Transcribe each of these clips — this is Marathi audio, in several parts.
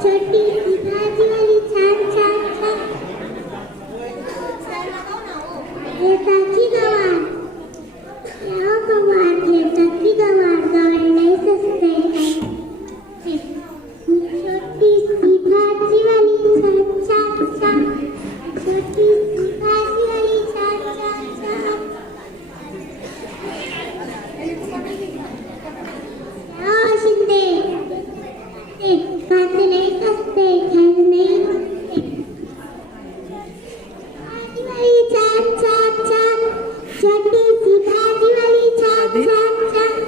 छोटी सी भाजी वाली छान छान छान येताची गवार या गवार येताची गवार गवार नाही सस्ते छोटी सी भाजी वाली छान छान छान छोटी सी भाजी वाली छान छान छान शिंदे खाते नाही कसते खायला नाही भाजी वाली छान छान छान छोटी सी भाजी वाली छान छान छान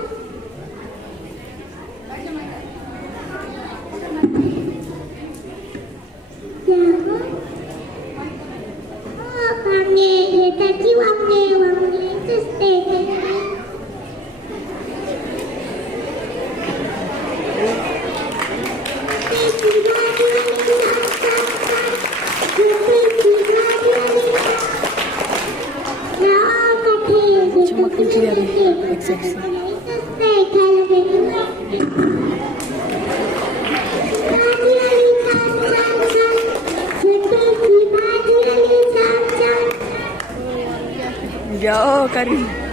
वांगे येताची वांगे वांगे कसते जाओ करी